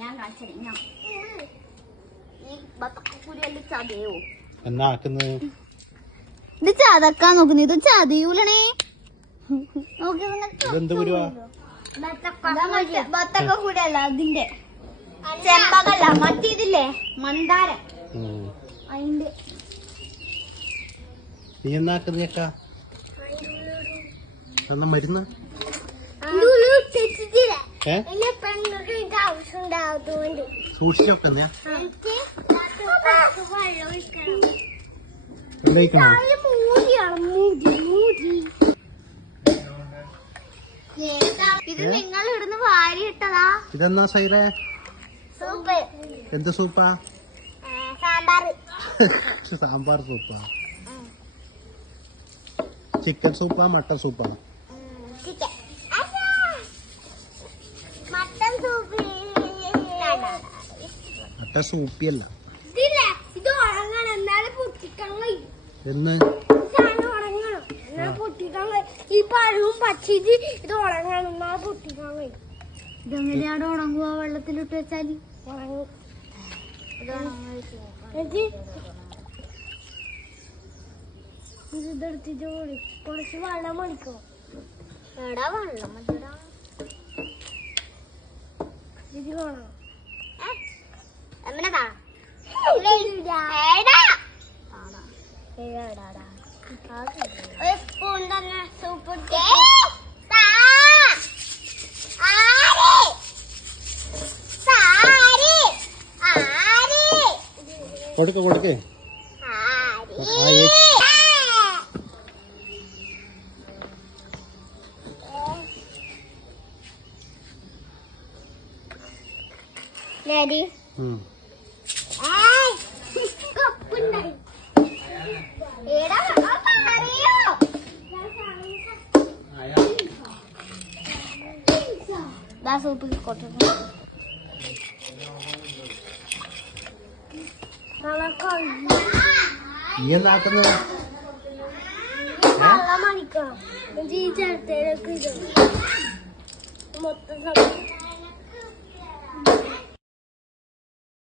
ഞാൻ കാണിച്ചു ഈ ബത്തക്കുരിയെല്ലാം ചതയോ എന്നാക്കുന്നത് ഇത് ചതക്കാൻ നോക്കുന്നു ഇത് ചതയൂലണേ ബത്തക്ക കൂടിയല്ല അതിന്റെ ചെമ്പകല്ല മറ്റേതില്ലേ മന്ദാരം അതിന്റെ നീ എന്നാക്കുന്നേക്കാ മരുന്ന് സൂക്ഷിച്ചൊക്കെ ഇത് നിങ്ങൾ ഇവിടുന്ന് വാരി ഇട്ടതാ. ഇതെന്നാ സൈറേ? സൂപ്പ്. എന്ത് സൂപ്പാ? സാമ്പാർ. സാമ്പാർ സൂപ്പാ? ചിക്കൻ സൂപ്പാ മട്ടൻ സൂപ്പാ? Mutton soup. മട്ടൻ സൂപ്പിയല്ല. ഇത് ഉണങ്ങണം എന്നാലും പൊട്ടിക്കാൻ കഴിയും. എന്ന് ഉണങ്ങണം എന്നാൽ പൊട്ടിക്കാൻ കഴിയും. ഈ പഴവും പച്ചിത് ഇത് ഉണങ്ങണം എന്നാൽ പൊട്ടിക്കാൻ കഴിയും. ഇതെങ്ങനെയാണ് ഉണങ്ങുക? വെള്ളത്തിലിട്ട് വെച്ചാല് ഉണങ്ങും. ഇതെടുത്തിട്ട് കുറച്ച് വെള്ളം മണിക്കോ എടാ വെള്ളം മതിടാ ഇത് വേണം എമ്മനതാ സ്പൂൺ തന്നെ സൂപ്പ് കൊടുക്ക കൊടുക്കേ Ready? That's all we got. നീ എന്താക്കുന്നത്? മൊത്തം